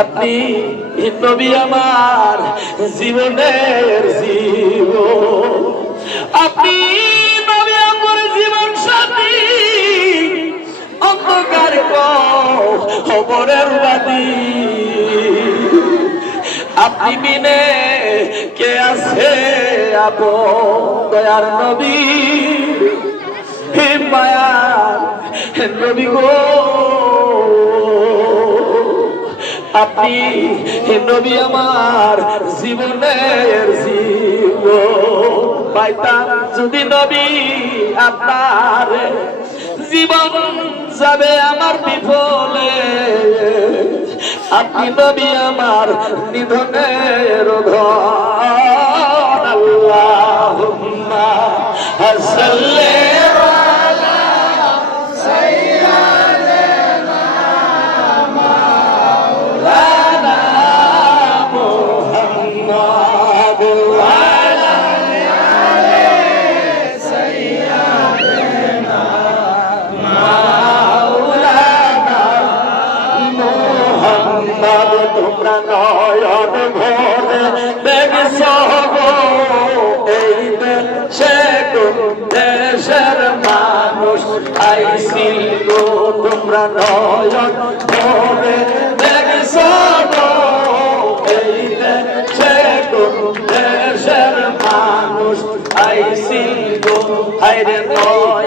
আপনি নবী আমার জীবনের জীব আপনি নবী আমার জীবন সাথী। অন্ধকার খবরের বাদী আপনি বিনে কে আছে আপন দয়ার নবী? হে মায়ার নবী গো। আপনি হে নবী আমার জীবনের জীব পাইতাম যদি নবী আপনার জীবন যাবে আমার বিফলে, আপনি নবী আমার নিধনের ধন আল্লাহুম্মা সাল্লি গো এই কোন দেশের মানুষ আইসিল গো তোমরা নয়ন ভরে দেখছ এই কোন দেশের মানুষ, আইসিল গো হাইরে নয়ন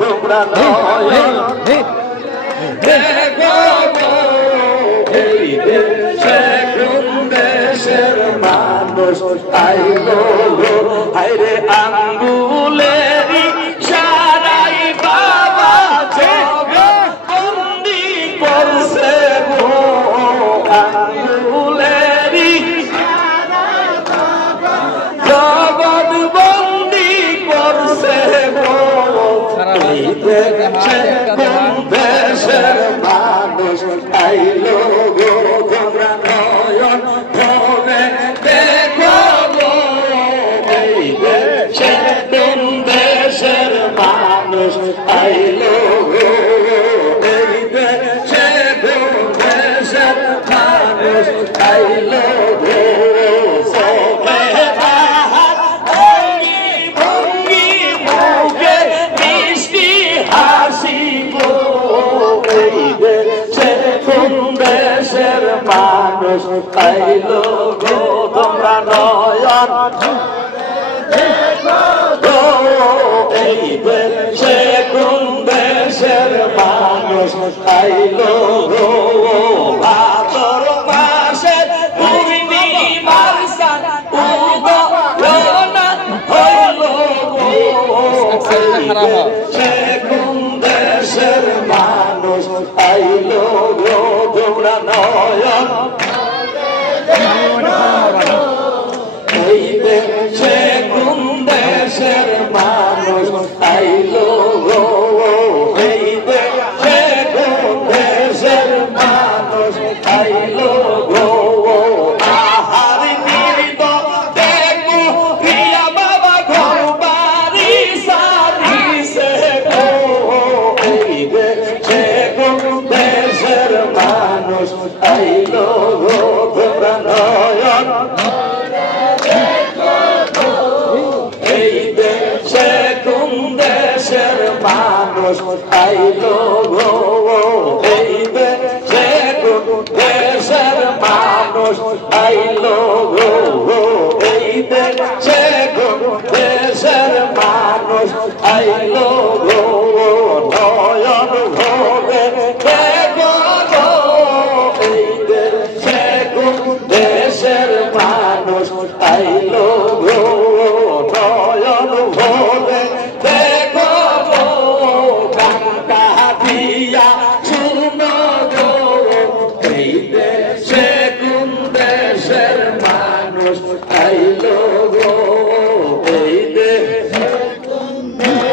তোমরা মানুষ আইলো হাইরে আঙ্গুলেরি আইলো গো তোমরা নয়ন ভরে দেখো গো দেশে কোন দেশের মানুষ আইলো গো দেশে কোন দেশের মানুষ আইলো আইলো গো তোমরা নয়ন দেশে কোন দেশের মানুষ আইলো গো ভাদর মাসে পূর্ণিমার সান উদয়না হইল গো। এই আইলো গো এই দেশে দেশের মানুষ আইলো গো এই দেশে দেশের মানুষ আইলো গো নয়ন গো এই দেশে দেশের মানুষ আইলো গো নয়ন ভোলে চাইল গো এই দেহ।